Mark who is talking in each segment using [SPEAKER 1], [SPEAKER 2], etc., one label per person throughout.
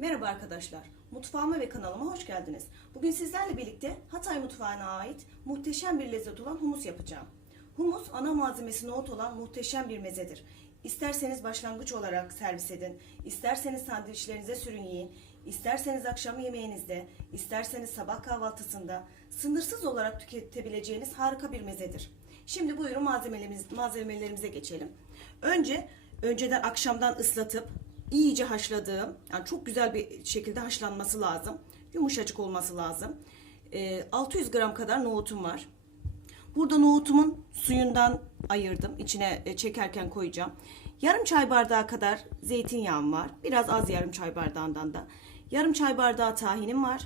[SPEAKER 1] Merhaba arkadaşlar. Mutfağıma ve kanalıma hoş geldiniz. Bugün sizlerle birlikte Hatay mutfağına ait muhteşem bir lezzet olan humus yapacağım. Humus ana malzemesi nohut olan muhteşem bir mezedir. İsterseniz başlangıç olarak servis edin, isterseniz sandviçlerinize sürün yiyin, isterseniz akşam yemeğinizde, isterseniz sabah kahvaltısında sınırsız olarak tüketebileceğiniz harika bir mezedir. Şimdi buyurun malzemelerimiz, malzemelerimize geçelim. Önce önceden akşamdan ıslatıp iyice haşladığım, yani çok güzel bir şekilde haşlanması lazım. Yumuşacık olması lazım. Ee, 600 gram kadar nohutum var. Burada nohutumun suyundan ayırdım. İçine e, çekerken koyacağım. Yarım çay bardağı kadar zeytinyağım var. Biraz az yarım çay bardağından da. Yarım çay bardağı tahinim var.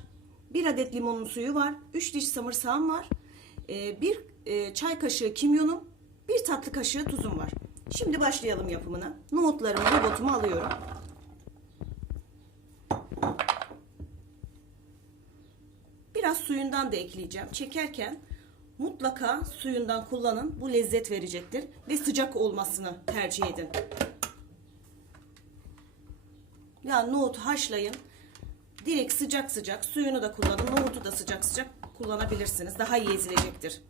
[SPEAKER 1] Bir adet limonun suyu var. 3 diş samırsağım var. Ee, bir e, çay kaşığı kimyonum. Bir tatlı kaşığı tuzum var. Şimdi başlayalım yapımına. Nohutlarımı robotuma alıyorum. Biraz suyundan da ekleyeceğim. Çekerken mutlaka suyundan kullanın. Bu lezzet verecektir. Ve sıcak olmasını tercih edin. Ya nohut haşlayın. Direkt sıcak sıcak suyunu da kullanın. Nohutu da sıcak sıcak kullanabilirsiniz. Daha iyi ezilecektir.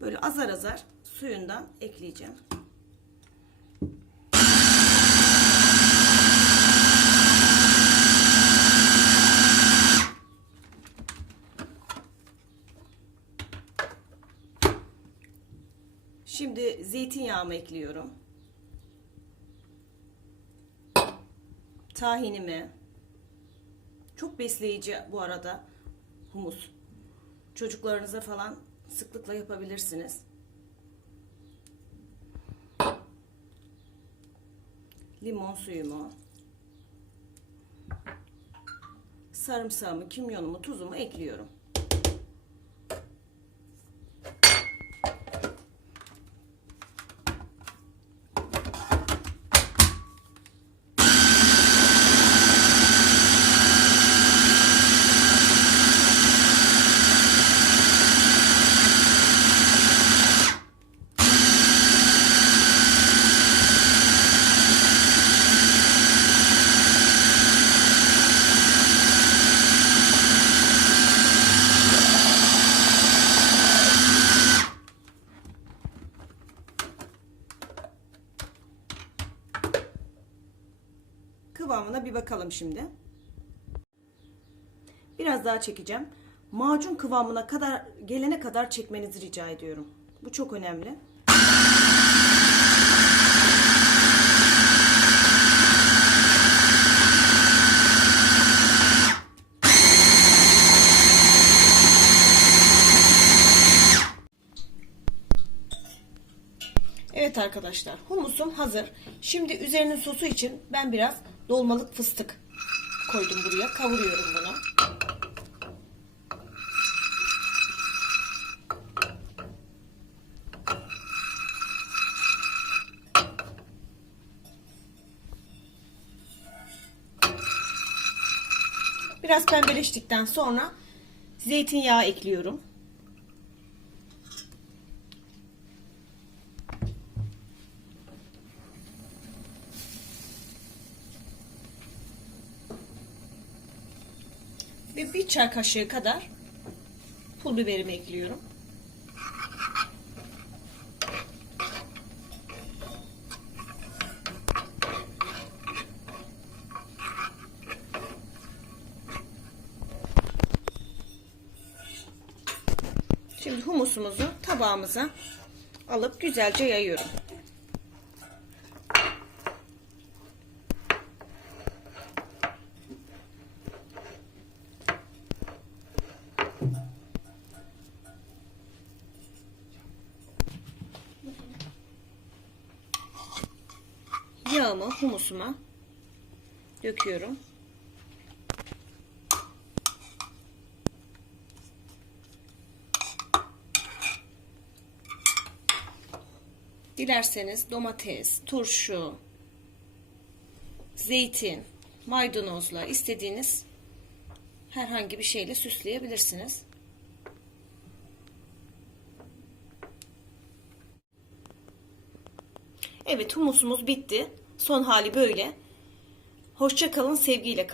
[SPEAKER 1] Böyle azar azar suyundan ekleyeceğim. Şimdi zeytinyağımı ekliyorum. Tahinimi. Çok besleyici bu arada humus. Çocuklarınıza falan sıklıkla yapabilirsiniz. Limon suyumu. Sarımsağımı, kimyonumu, tuzumu ekliyorum. Kıvamına bir bakalım şimdi. Biraz daha çekeceğim. Macun kıvamına kadar gelene kadar çekmenizi rica ediyorum. Bu çok önemli. Evet arkadaşlar humusum hazır. Şimdi üzerinin sosu için ben biraz dolmalık fıstık koydum buraya. Kavuruyorum bunu. Biraz pembeleştikten sonra zeytinyağı ekliyorum. Ve bir çay kaşığı kadar pul biberimi ekliyorum. Şimdi humusumuzu tabağımıza alıp güzelce yayıyorum. yağımı humusuma döküyorum. Dilerseniz domates, turşu, zeytin, maydanozla istediğiniz herhangi bir şeyle süsleyebilirsiniz. Evet humusumuz bitti. Son hali böyle. Hoşça kalın, sevgiyle kalın.